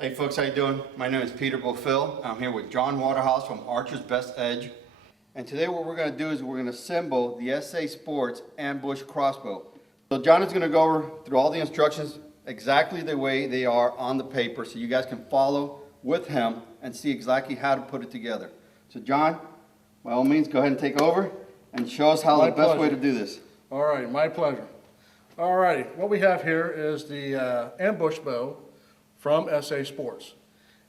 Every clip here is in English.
Hey folks, how you doing? My name is Peter Bofill. I'm here with John Waterhouse from Archer's Best Edge. And today what we're going to do is we're going to assemble the SA Sports Ambush Crossbow. So John is going to go over through all the instructions exactly the way they are on the paper so you guys can follow with him and see exactly how to put it together. So John, by all means, go ahead and take over and show us how the best way to do this. All right, my pleasure. All righty, what we have here is the ambush bow from SA Sports.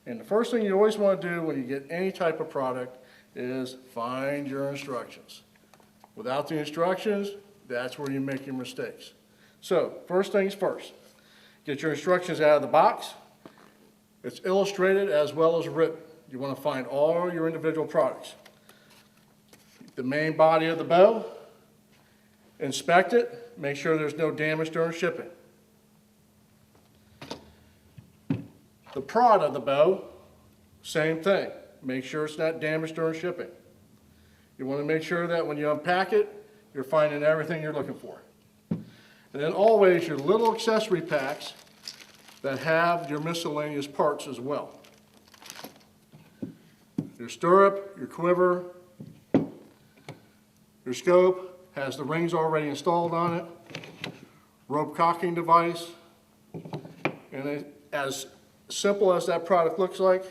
And the first thing you always want to do when you get any type of product is find your instructions. Without the instructions, that's where you make your mistakes. So, first things first, get your instructions out of the box. It's illustrated as well as written. You want to find all your individual products. The main body of the bow, inspect it, make sure there's no damage during shipping. The prod of the bow, same thing. Make sure it's not damaged during shipping. You want to make sure that when you unpack it, you're finding everything you're looking for. And then always your little accessory packs that have your miscellaneous parts as well. Your stirrup, your quiver, your scope has the rings already installed on it, rope cocking device, and as simple as that product looks like,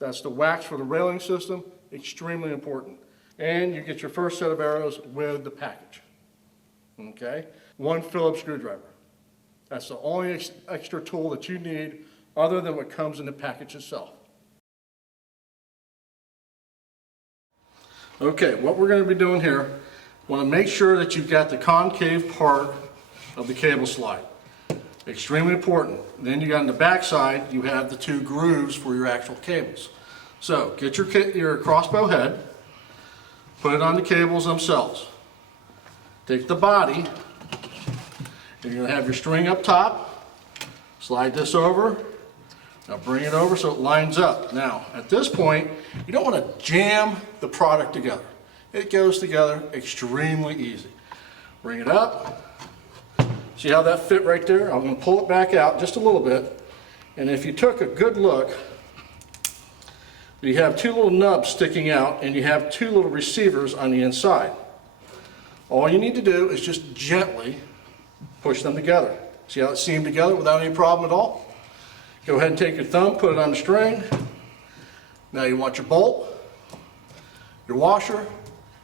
that's the wax for the railing system, extremely important. And you get your first set of arrows with the package. Okay? One Phillips screwdriver. That's the only extra tool that you need other than what comes in the package itself. Okay, what we're going to be doing here, want to make sure that you've got the concave part of the cable slide. Extremely important. Then you got on the back side, you have the two grooves for your actual cables. So get your crossbow head, put it on the cables themselves. Take the body, you're going to have your string up top, slide this over, now bring it over so it lines up. Now at this point, you don't want to jam the product together. It goes together extremely easy. Bring it up. See how that fit right there? I'm going to pull it back out just a little bit. And if you took a good look, you have two little nubs sticking out and you have two little receivers on the inside. All you need to do is just gently push them together. See how it's seamed together without any problem at all? Go ahead and take your thumb, put it on the string. Now you want your bolt, your washer,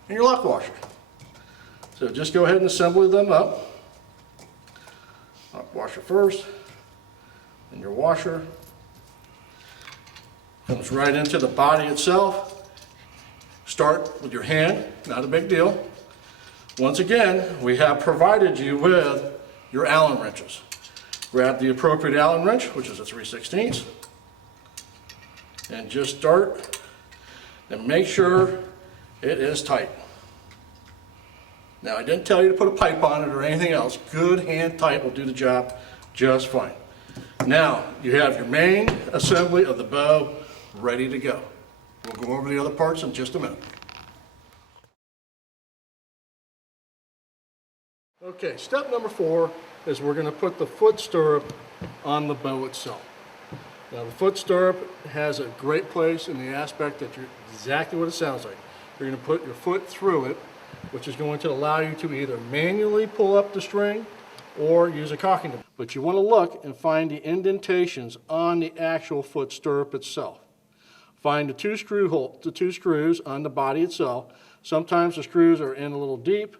and your lock washer. So just go ahead and assemble them up. Washer first, and your washer comes right into the body itself. Start with your hand, not a big deal. Once again, we have provided you with your Allen wrenches. Grab the appropriate Allen wrench, which is a 3/16, and just start and make sure it is tight. Now, I didn't tell you to put a pipe on it or anything else. Good hand tight will do the job just fine. Now, you have your main assembly of the bow ready to go. We'll go over the other parts in just a minute. Okay, step number 4 is we're going to put the foot stirrup on the bow itself. Now, the foot stirrup has a great place in the aspect that you're exactly what it sounds like. You're going to put your foot through it, which is going to allow you to either manually pull up the string or use a cocking device. But you want to look and find the indentations on the actual foot stirrup itself. Find the two screws on the body itself. Sometimes the screws are in a little deep.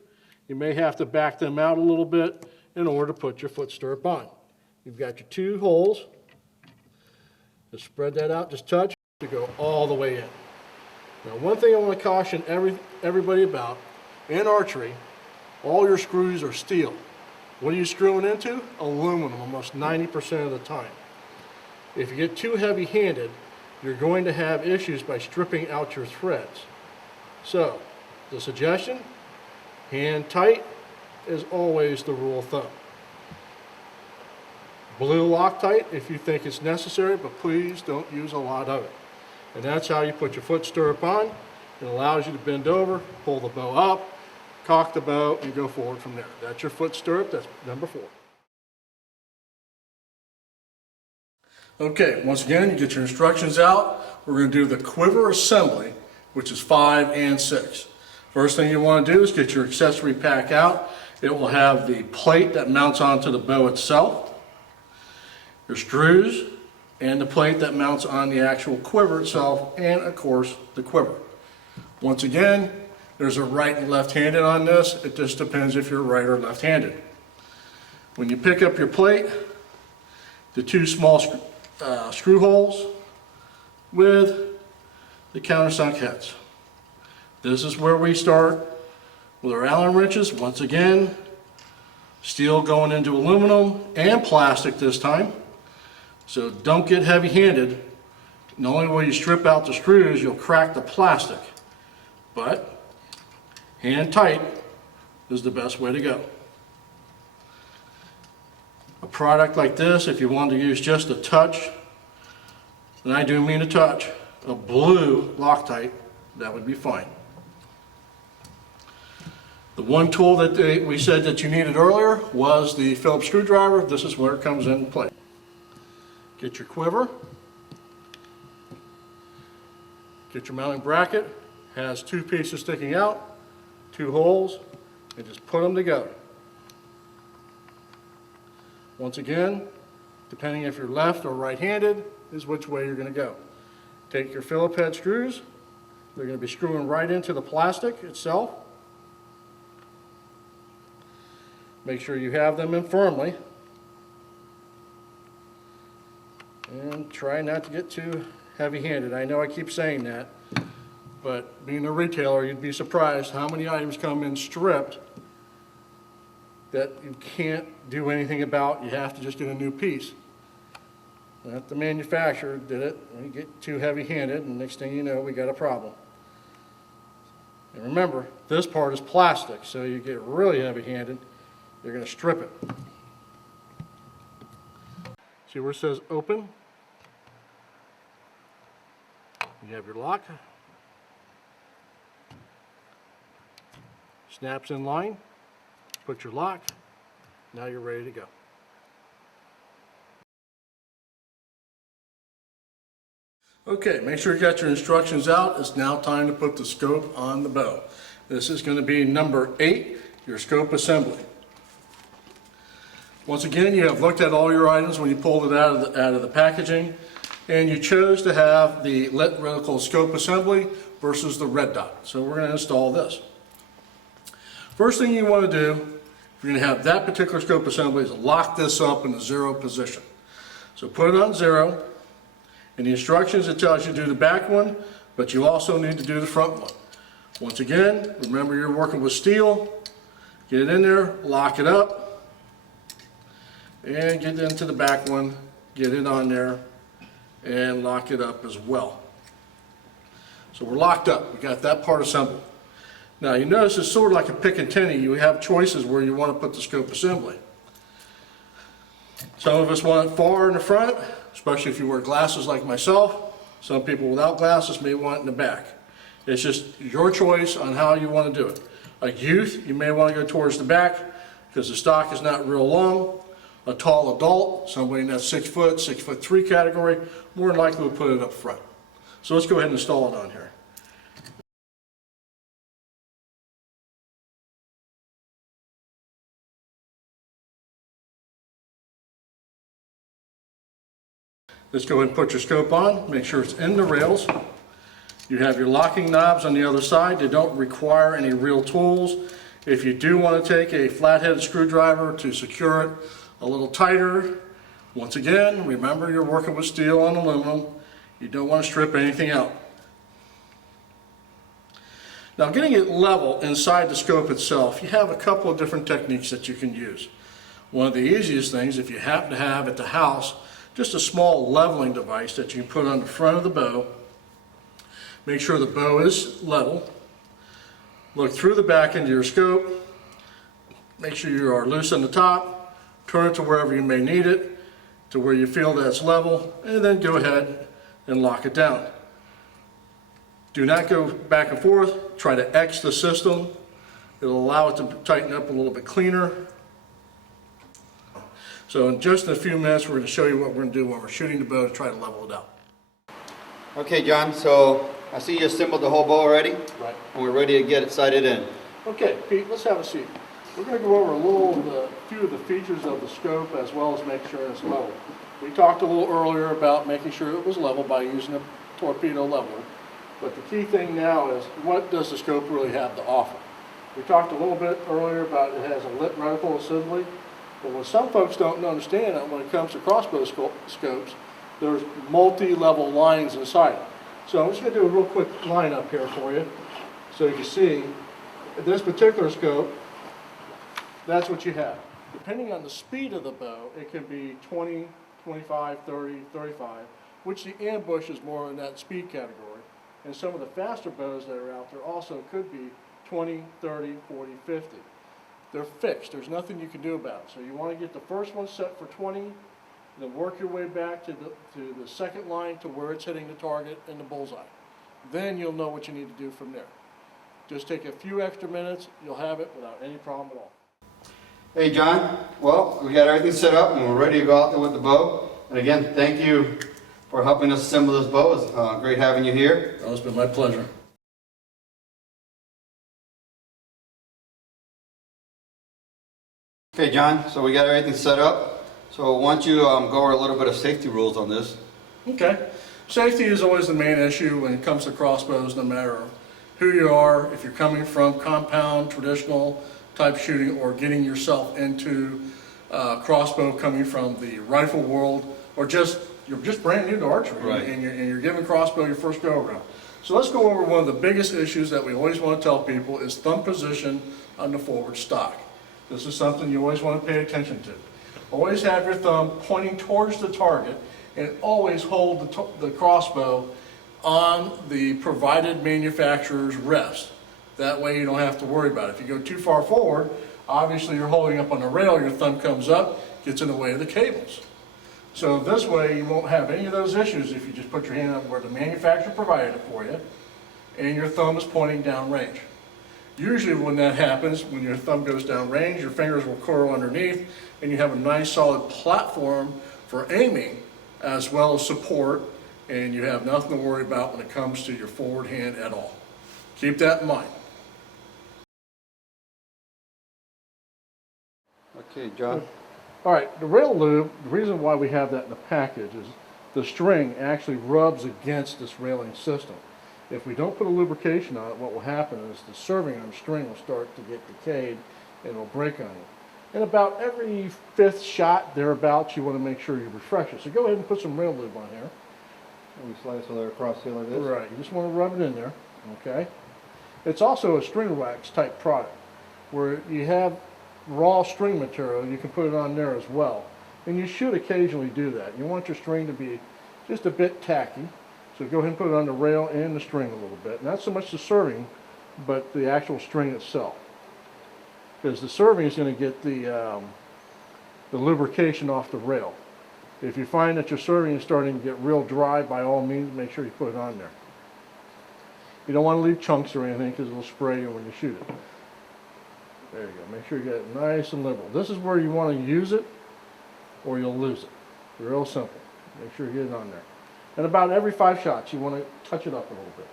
You may have to back them out a little bit in order to put your foot stirrup on. You've got your two holes. Just spread that out, just touch to go all the way in. Now, one thing I want to caution everybody about, in archery, all your screws are steel. What are you screwing into? Aluminum, almost 90% of the time. If you get too heavy-handed, you're going to have issues by stripping out your threads. So, the suggestion, hand tight is always the rule of thumb. Blue Loctite if you think it's necessary, but please don't use a lot of it. And that's how you put your foot stirrup on. It allows you to bend over, pull the bow up, cock the bow, and go forward from there. That's your foot stirrup. That's number 4. Okay, once again, you get your instructions out. We're going to do the Quiver Assembly, which is 5 and 6. First thing you want to do is get your accessory pack out. It will have the plate that mounts onto the bow itself, your screws, and the plate that mounts on the actual quiver itself, and of course, the quiver. Once again, there's a right and left-handed on this. It just depends if you're right or left-handed. When you pick up your plate, the two small screw holes with the countersunk heads. This is where we start with our Allen wrenches. Once again, steel going into aluminum and plastic this time. So don't get heavy-handed. Not only will you strip out the screws, you'll crack the plastic. But hand tight is the best way to go. A product like this, if you want to use just a touch, and I do mean a touch, a blue Loctite, that would be fine. The one tool that we said that you needed earlier was the Phillips screwdriver. This is where it comes into play. Get your quiver. Get your mounting bracket. Has two pieces sticking out, two holes, and just put them together. Once again, depending if you're left or right-handed, is which way you're going to go. Take your Phillips head screws. They're going to be screwing right into the plastic itself. Make sure you have them in firmly. And try not to get too heavy-handed. I know I keep saying that, but being a retailer, you'd be surprised how many items come in stripped that you can't do anything about. You have to just get a new piece. Not the manufacturer did it. We get too heavy-handed, and next thing you know, we got a problem. And remember, this part is plastic, so you get really heavy-handed, you're going to strip it. See where it says open? You have your lock. Snaps in line. Put your lock. Now you're ready to go. Okay, make sure you got your instructions out. It's now time to put the scope on the bow. This is going to be number 8, your scope assembly. Once again, you have looked at all your items when you pulled it out of the packaging, and you chose to have the lit reticle scope assembly versus the red dot. So we're going to install this. First thing you want to do, if you're going to have that particular scope assembly, is lock this up in the 0 position. So put it on 0. In the instructions, it tells you to do the back one, but you also need to do the front one. Once again, remember you're working with steel. Get it in there, lock it up, and get into the back one, get it on there, and lock it up as well. So we're locked up. We got that part assembled. Now you notice it's sort of like a pick and tenny. You have choices where you want to put the scope assembly. Some of us want it far in the front, especially if you wear glasses like myself. Some people without glasses may want it in the back. It's just your choice on how you want to do it. Like youth, you may want to go towards the back because the stock is not real long. A tall adult, somebody in that 6 foot, 6'3" category, more than likely will put it up front. So let's go ahead and install it on here. Let's go ahead and put your scope on. Make sure it's in the rails. You have your locking knobs on the other side. They don't require any real tools. If you do want to take a flat-headed screwdriver to secure it a little tighter, once again, remember you're working with steel and aluminum. You don't want to strip anything out. Now, getting it level inside the scope itself, you have a couple of different techniques that you can use. One of the easiest things, if you happen to have at the house, just a small leveling device that you can put on the front of the bow. Make sure the bow is level. Look through the back into your scope. Make sure you are loose on the top. Turn it to wherever you may need it, to where you feel that's level, and then go ahead and lock it down. Do not go back and forth. Try to X the system. It'll allow it to tighten up a little bit cleaner. So in just a few minutes, we're going to show you what we're going to do when we're shooting the bow to try to level it out. Okay, John, so I see you assembled the whole bow already, Right. and we're ready to get it sighted in. Okay, Pete, let's have a seat. We're going to go over a few of the features of the scope as well as make sure it's level. We talked a little earlier about making sure it was level by using a torpedo leveler. But the key thing now is, what does the scope really have to offer? We talked a little bit earlier about it has a lit reticle assembly. But what some folks don't understand when it comes to crossbow scopes, there's multi-level lines inside it. So I'm just going to do a real quick line up here for you so you can see this particular scope. That's what you have. Depending on the speed of the bow, it can be 20, 25, 30, 35, which the ambush is more in that speed category. And some of the faster bows that are out there also could be 20, 30, 40, 50. They're fixed. There's nothing you can do about it. So you want to get the first one set for 20, then work your way back to the second line to where it's hitting the target and the bullseye. Then you'll know what you need to do from there. Just take a few extra minutes, you'll have it without any problem at all. Hey, John, well, we got everything set up and we're ready to go out there with the bow. And again, thank you for helping us assemble this bow. It's great having you here. Oh, it's been my pleasure. Okay, John, so we got everything set up. So why don't you go over a little bit of safety rules on this? Okay. Safety is always the main issue when it comes to crossbows, no matter who you are, if you're coming from compound, traditional type shooting, or getting yourself into crossbow coming from the rifle world, or you're just brand new to archery, right, and you're giving crossbow your first go around. So let's go over one of the biggest issues that we always want to tell people is thumb position on the forward stock. This is something you always want to pay attention to. Always have your thumb pointing towards the target, and always hold the crossbow on the provided manufacturer's rest. That way you don't have to worry about it. If you go too far forward, obviously you're holding up on the rail, your thumb comes up, gets in the way of the cables. So this way you won't have any of those issues if you just put your hand up where the manufacturer provided it for you, and your thumb is pointing down range. Usually when that happens, when your thumb goes down range, your fingers will curl underneath, and you have a nice solid platform for aiming as well as support, and you have nothing to worry about when it comes to your forward hand at all. Keep that in mind. Okay, John. All right, the rail lube, the reason why we have that in the package is the string actually rubs against this railing system. If we don't put a lubrication on it, what will happen is the serving arm string will start to get decayed and it'll break on you. And about every fifth shot thereabouts, you want to make sure you refresh it. So go ahead and put some rail lube on here. And we slide it across here like this? Right, you just want to rub it in there, okay? It's also a string wax type product where you have raw string material, you can put it on there as well. And you should occasionally do that. You want your string to be just a bit tacky. So go ahead and put it on the rail and the string a little bit. Not so much the serving, but the actual string itself. Because the serving is going to get the lubrication off the rail. If you find that your serving is starting to get real dry, by all means, make sure you put it on there. You don't want to leave chunks or anything because it will spray you when you shoot it. There you go. Make sure you get it nice and liberal. This is where you want to use it or you'll lose it. Real simple. Make sure you get it on there. And about every 5 shots, you want to touch it up a little bit.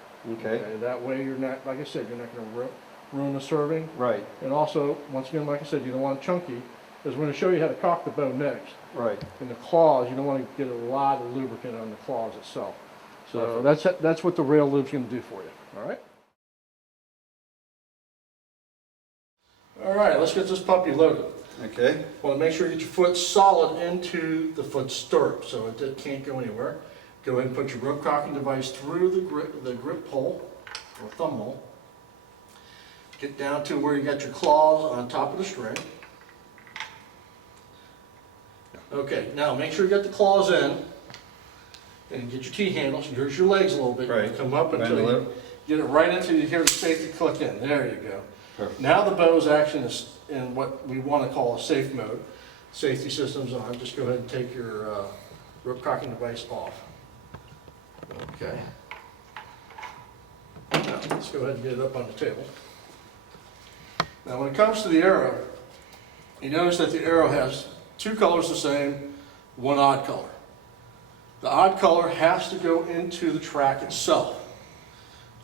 Okay. That way you're not, like I said, you're not going to ruin the serving. Right. And also, once again, like I said, you don't want it chunky, because we're going to show you how to cock the bow next. Right. And the claws, you don't want to get a lot of lubricant on the claws itself. So that's what the rail lube's going to do for you. All right? All right, let's get this puppy loaded. Okay. Want to make sure you get your foot solid into the foot stirrup so it can't go anywhere. Go ahead and put your rope cocking device through the grip hole or thumb hole. Get down to where you got your claws on top of the string. Okay, now make sure you got the claws in and get your T-handles. Here's your legs a little bit. Right. Come up until you get it right until you hear the safety click in. There you go. Perfect. Now the bow's action is in what we want to call a safe mode. Safety system's on. Just go ahead and take your rope cocking device off. Okay. Now let's go ahead and get it up on the table. Now when it comes to the arrow, you notice that the arrow has two colors the same, one odd color. The odd color has to go into the track itself.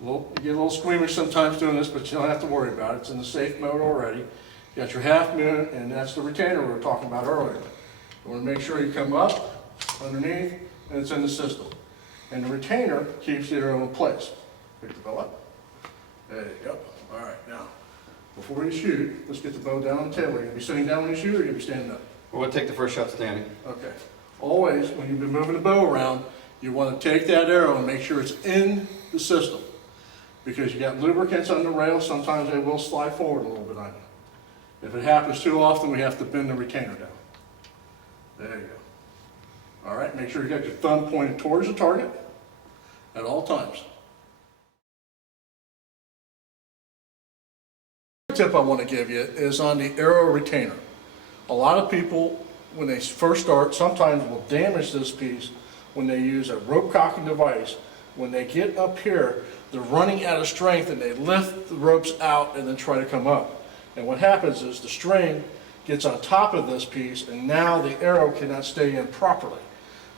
You get a little squeamish sometimes doing this, but you don't have to worry about it. It's in the safe mode already. You got your half moon, and that's the retainer we were talking about earlier. You want to make sure you come up, underneath, and it's in the system. And the retainer keeps the arrow in place. Pick the bow up. There you go. All right, now, before you shoot, let's get the bow down on the table. You're going to be sitting down when you shoot, or you're going to be standing up? We'll take the first shot standing. Okay. Always, when you've been moving the bow around, you want to take that arrow and make sure it's in the system. Because you got lubricants on the rail, sometimes they will slide forward a little bit on you. If it happens too often, we have to bend the retainer down. There you go. All right, make sure you got your thumb pointed towards the target at all times. The tip I want to give you is on the arrow retainer. A lot of people, when they first start, sometimes will damage this piece when they use a rope cocking device. When they get up here, they're running out of strength and they lift the ropes out and then try to come up. And what happens is the string gets on top of this piece and now the arrow cannot stay in properly.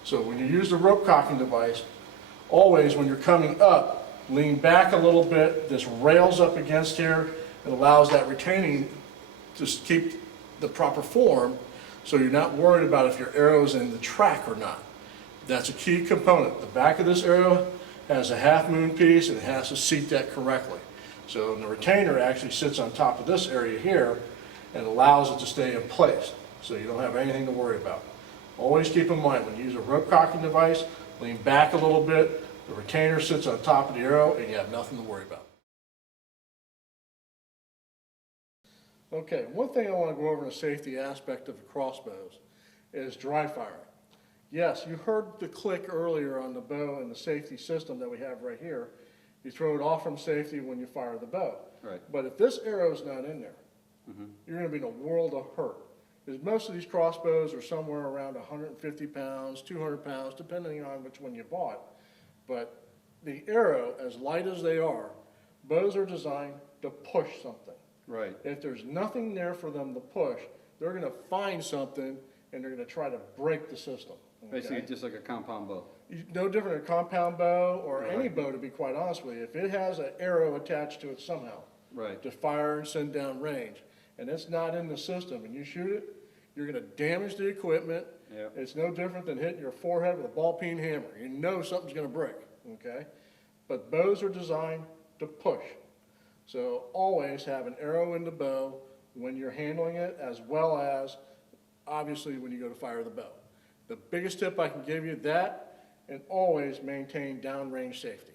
So when you use the rope cocking device, always when you're coming up, lean back a little bit. This rails up against here. It allows that retaining to keep the proper form so you're not worried about if your arrow's in the track or not. That's a key component. The back of this arrow has a half moon piece and it has to seat that correctly. So the retainer actually sits on top of this area here and allows it to stay in place. So you don't have anything to worry about. Always keep in mind when you use a rope cocking device, lean back a little bit, the retainer sits on top of the arrow and you have nothing to worry about. Okay, one thing I want to go over in the safety aspect of the crossbows is dry firing. Yes, you heard the click earlier on the bow and the safety system that we have right here. You throw it off from safety when you fire the bow. Right. But if this arrow's not in there, you're going to be in a world of hurt. Because most of these crossbows are somewhere around 150 pounds, 200 pounds, depending on which one you bought. But the arrow, as light as they are, bows are designed to push something. Right. If there's nothing there for them to push, they're going to find something and they're going to try to break the system. Okay? Basically just like a compound bow. No different than a compound bow or any bow, to be quite honest with you. If it has an arrow attached to it somehow Right. to fire and send down range, and it's not in the system and you shoot it, you're going to damage the equipment. Yep. It's no different than hitting your forehead with a ball-peen hammer. You know something's going to break, okay? But bows are designed to push. So always have an arrow in the bow when you're handling it, as well as obviously when you go to fire the bow. The biggest tip I can give you, that, and always maintain downrange safety.